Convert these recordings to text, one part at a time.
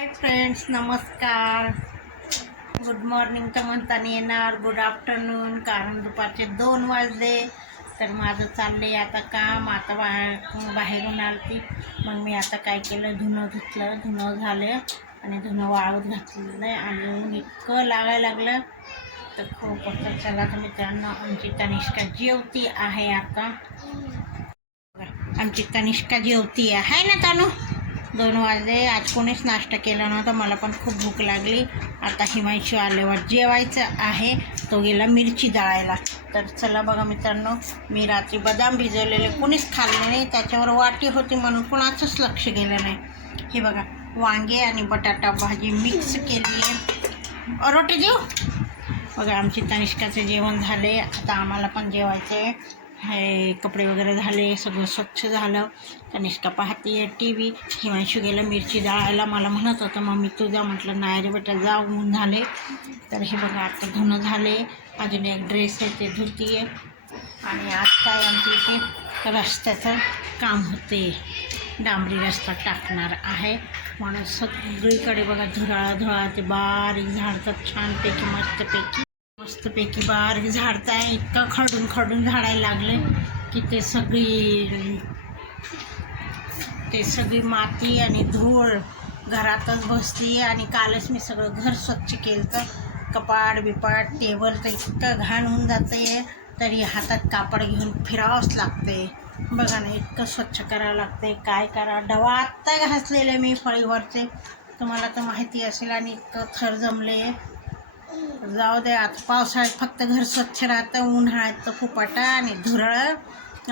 हाय friends नमस्कार good morning तर म्हणताना येणार. गुड आफ्टरनून कारण दुपारचे दोन वाजले. तर माझं चालले आता काम. आता बाहेर बाहेरून आलती मग मी आता काय केलं? धुणं धुतलं. धुणं झालं आणि धुणं वाळवत घातलेलं आहे. आणि इतकं लागायला लागलं. तर खूप असं चला तर मित्रांनो आमची तनिष्का जेवती आहे आता. आमची तनिष्का जेवती आहे. ना तानू? दोन वाजले. आज कोणीच नाश्ता केला नव्हता. मला पण खूप भूक लागली. आता हिमांशू आल्यावर जेवायचं आहे. तो गेला मिरची दळायला. तर चला बघा मित्रांनो मी रात्री बदाम भिजवलेले कोणीच खाल्ले नाही. त्याच्यावर वाटी होती म्हणून कोणाचंच लक्ष गेलं नाही. हे बघा वांगे आणि बटाटा भाजी मिक्स केली आहे. रोटी देऊ? बघा आमची तनिष्काचं जेवण झाले आता आम्हाला पण जेवायचं आहे हे कपडे वगैरे झाले सगळं स्वच्छ झालं. कनिष्का पाहते आहे टी व्ही हिमांशू गेलं मिरची जाळायला. मला म्हणत होतं मम्मी तू जा. म्हटलं नाही रे बेटा जा ऊन झाले. तर हे बघा आता धुणं झाले. अजून एक ड्रेस आहे ते धुती आहे आणि आज काय आमच्या इथे रस्त्याचं काम होते. डांबरी रस्ता टाकणार आहे. म्हणून सगळीकडे बघा धुराळा धुराळा ते बारीक झाडतात छानपैकी मस्तपैकी. मस्तपैकी बारीक झाडताय इतकं खडून खडून झाडायला लागले की ते सगळी ते सगळी माती आणि धूळ घरातच बसली आणि कालच मी सगळं घर स्वच्छ केलं तर कपाट बिपाट टेबल तर इतकं घाण होऊन जाते तरी हातात कापड घेऊन फिरावंच लागते. बघा ना इतकं स्वच्छ करावं लागते. काय करा डवा आत्ता घासलेले मी फळीवरचे. तुम्हाला तर माहिती असेल आणि इतकं थर जमले. जाऊ दे आता पावसाळ्यात फक्त घर स्वच्छ राहतं उन्हाळ्यात तर फुपाटा आणि धुरळ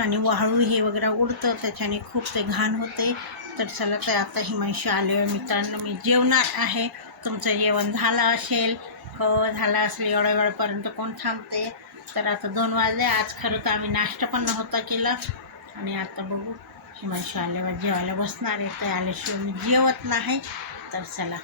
आणि वाळू हे वगैरे उडतं त्याच्याने खूप ते घाण होते. तर चला तर आता हिमांशी आले मित्रांनो मी जेवणार आहे. तुमचं जेवण झालं असेल. क झालं असेल. एवढ्या वेळपर्यंत कोण थांबते? तर आता दोन वाजले. आज खरं तर आम्ही नाश्ता पण नव्हता केला. आणि आता बघू. हिमांशी आल्यावर जेवायला बसणार आहे. ते आल्याशिवाय मी जेवत नाही. तर चला.